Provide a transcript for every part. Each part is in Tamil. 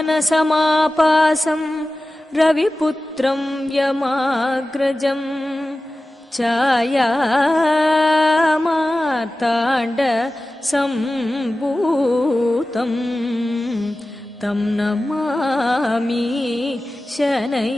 अञ्जनसमापासं रविपुत्रं यमाग्रजं छायामार्ताण्डसम्भूतं तं नमामि शनैश्चरम्.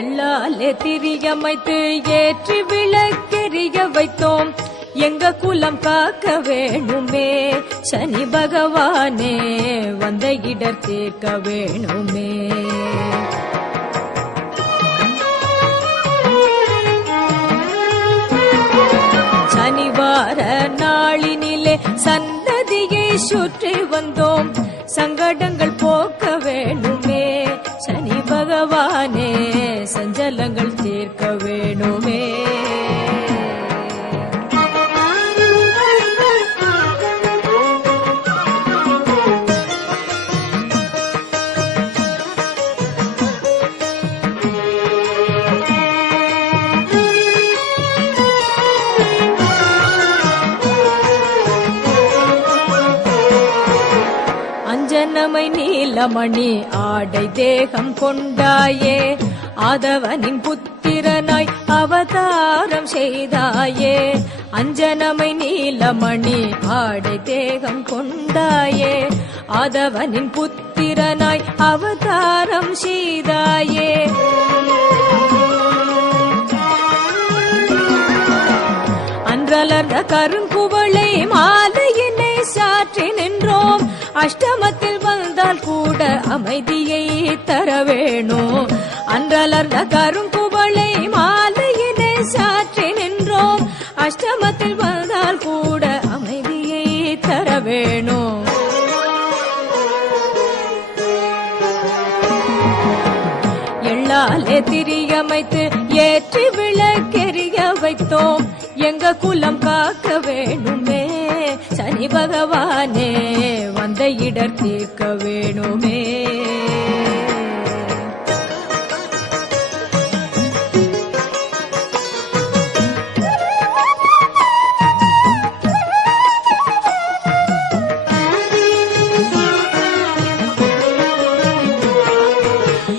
எள்ளாலே திரியமைத்து ஏற்றி விளக்கெரிய வைத்தோம், எங்க குலம் காக்க வேணுமே சனி பகவானே, வந்த இடர் தீர்க்க வேணுமே. சனிவார நாளினிலே சந்ததியை சுற்றி வந்தோம், சங்கடங்கள் போக்க வேணுமே சனி பகவானே, சஞ்சலங்கள் தீர்க்க வேணுமே. அஞ்சனமை நீலமணி ஆடை தேகம் கொண்டாயே, ஆதவனின் புத்திரனாய் அவதாரம் செய்தாயே. அஞ்சனமை நீலமணி ஆடை தேகம் கொண்டாயே, ஆதவனின் புத்திரனாய் அவதாரம் செய்தாயே. அன்றலர்ந்த கருங்குவளை மாலையினை சாற்றி நின்றோம், அஷ்டமத்தில் வந்தால் கூட அமைதியை தர வேணும். அன்றலர்ந்த கருங்குவளை மாலையினை சாற்றி நின்றோம், அஷ்டமத்தில் வந்தால் கூட அமைதியை தர வேணும். எள்ளாலே திரியமைத்து ஏற்றி விளக்கெரிய வைத்தோம், எங்க குலம் காக்க வேணுமே சனி பகவானே, வந்த இடர் தீர்க்க வேணுமே.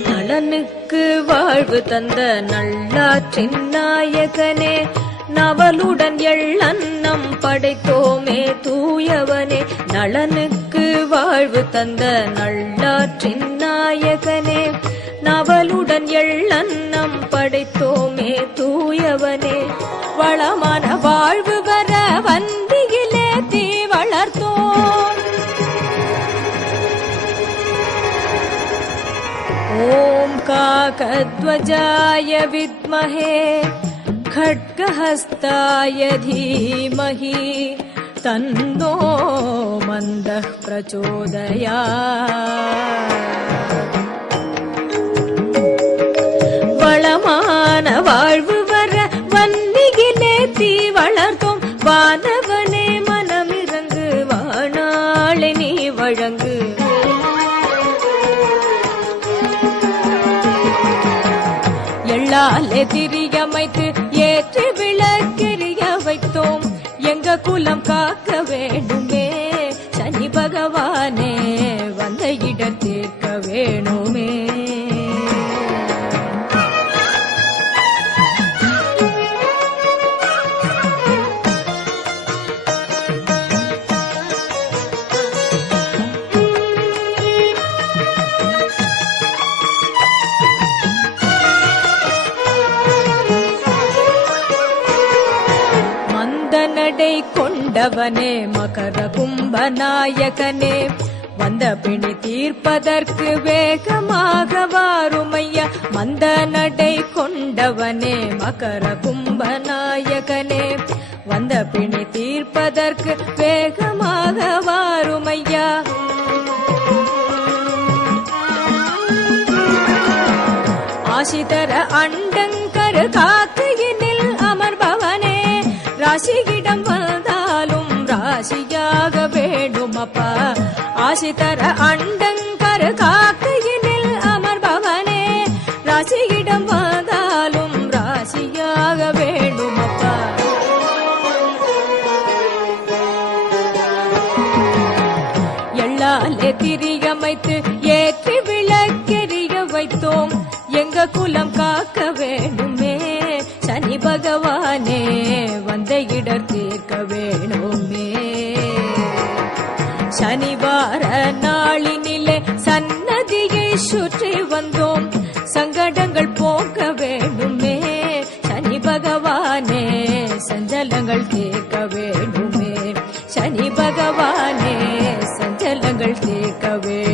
நலனுக்கு வாழ்வு தந்த நல்லாற்றின் நாயகனே, நவலுடன் எள்ளன்னம் படைத்தோமே தூயவனே. நலனுக்கு வாழ்வு தந்த நல்லாற்றின் நாயகனே, நவலுடன் எள்ளன்னம் படைத்தோமே தூயவனே. வளமான வாழ்வு வர வந்தியிலே தீ வளர்த்தோம், ஓம் காகத்வஜாய வித்மஹே खड्गहस्ताय धीमहि तन्नो मन्दः प्रचोदयात्. வளமான வாழ்வு வர வன்னியிலே தீ வளர்த்தோம், வானவனே மனமிறங்கு வாணாளை நீ வழங்கு. எள்ளாலே திரியமைத்து ஏற்றி விளக்கெரிய வைத்தோம், எங்க குலம் காக்க வேணுமே சனி பகவானே, வந்த இடர் தீர்க்க வேணுமே. நடை கொண்டவனே மகர கும்பநாயகனே, வந்த பிணி தீர்ப்பதற்கு வேகமாக வாருமையா. மந்த நடை கொண்டவனே மகர கும்பநாயகனே, வந்த பிணி தீர்ப்பதற்கு வேகமாக வாருமையா. ஆசிதர அண்டங்கரு காக்கையினில் அமர்பவனே, ராசியிடம் வந்தாலும் ராசியாக வேண்டுமப்பா. ஆசிதர அண்டங்கரு காக்கையினில் அமர்பவனே, ராசியிடம் வந்தாலும் ராசியாக வேண்டுமப்பா. எள்ளாலே திரியமைத்து ஏற்றி விளக்கெரிய வைத்தோம், எங்க குலம் காக்க வேண்டுமே. சனி பகவானே வந்த இடர் தீர்க்க வேணுமே. சனிவார நாளினிலே சன்னதியை சுற்றி வந்தோம், சங்கடங்கள் போக்க வேண்டுமே. சனி பகவானே சஞ்சலங்கள் தீர்க்க வேண்டுமே. சனி பகவானே சஞ்சலங்கள் தீர்க்க வேண்டும்.